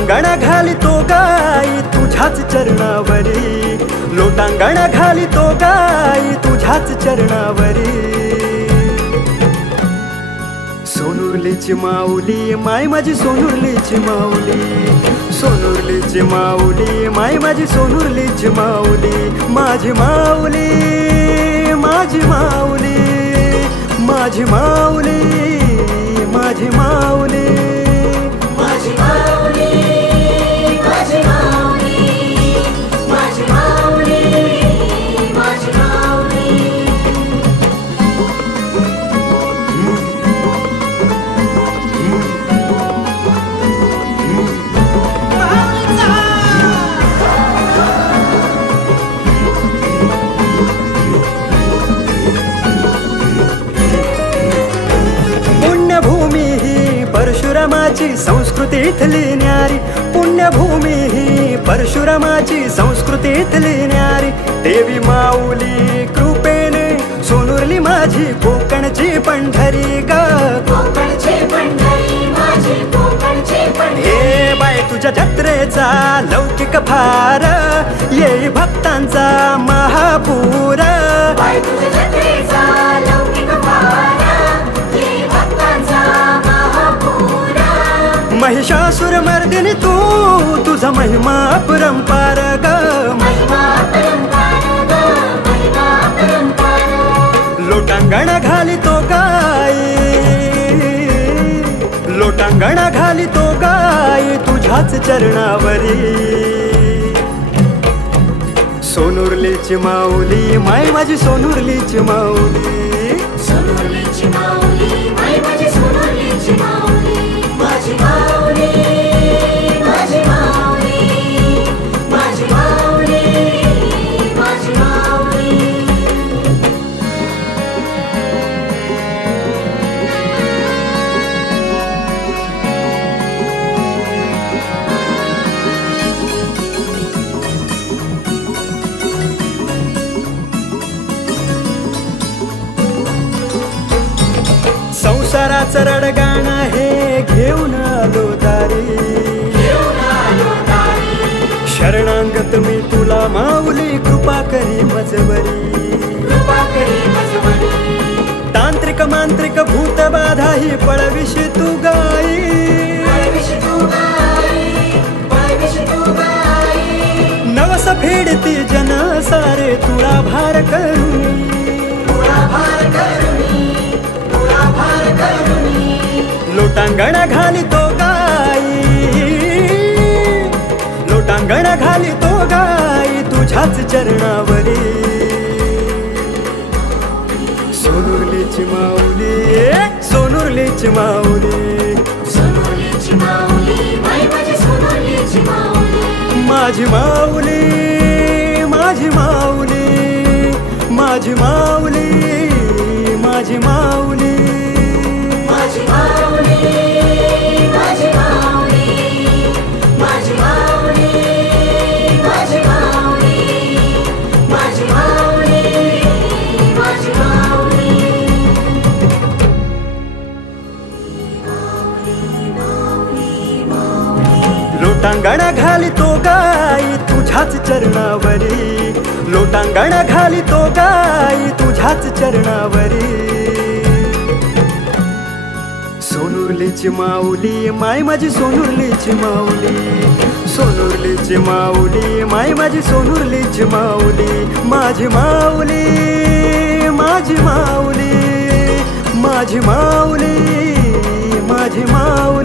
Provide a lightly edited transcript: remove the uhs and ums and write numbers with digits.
लोटांगण घालितो गाई तुझ्याच चरणावरी, लोटांगण घालितो गाई तुझ्याच चरणावरी। सोनुर्लीची माऊली माय माझी सोनुर्लीची माऊली, सोनुर्लीची माऊली माय माझी सोनुर्लीची माऊली। माझी माऊली माझी माऊली माझी माऊली माझी माऊली माझी माऊली माझी माऊली माझी माऊली माझी माऊली। पुण्यभूमी ही परशुरामाची संस्कृतीतली न्यारी, पुण्यभूमी ही परशुरामाची संस्कृतीतली न्यारी। देवी माऊली कृपेने सोनुर्ली माझी कोकणची पंढरी ग, कोकणची पंढरी माझी कोकणची पंढरी। हे बाय तुझ्या जत्रेचा लौकिक भार, ये भक्तांचा महापूर। बाय तुझ्या जत्रेचा लौकिक भार, ये भक्तांचा महापूर। महिषासुर मर्दिनी तू तुझा महिमा अपरंपार ग, महिमा अपरंपार ग, महिमा अपरंपार। लोटांगण घालितो गाई, लोटांगण घालितो गाई तुझ्याच चरणावरी। सोनुर्लीची माऊली माय माझी सोनुर्लीची माऊली, सोनुर्लीची माऊली माय माझी सोनुर्लीची माऊली। माझी माऊली माझी माऊली माझी माऊली माझी माऊली। संसाराचं रडगाण हे घेऊन आलो दारी, शरणांगत मी तुला माऊली कृपा करी मजवरी। तांत्रिक मांत्रिक भूत बाधा ही पळविशी तू गाई, नवस फेडती जन सारे तुळा भार करुणी, लोटांगण घालितो गाई, लोटांगण घालितो गाई तुझ्याच चरणावरी। सोनुर्लीची माऊली सोनुर्लीची माऊली, सोनुर्लीची माऊली माय माझी सोनुर्लीची माऊली। माझी माऊली माझी माऊली माझी माऊली माझी माऊली माझी माऊली माझी माऊली माझी माऊली माझी माऊली माझी माऊली माझी माऊली। लोटांगण घालितो गाई तुझ्याच चरणावरी, लोटांगण घालितो गाई तुझ्याच चरणावरी। सोनुर्लीची माऊली माय माझी सोनुर्लीची माऊली, सोनुर्लीची माऊली माय माझी सोनुर्लीची माऊली। माझी माऊली माझी माऊली माझी माऊली माझी माऊली।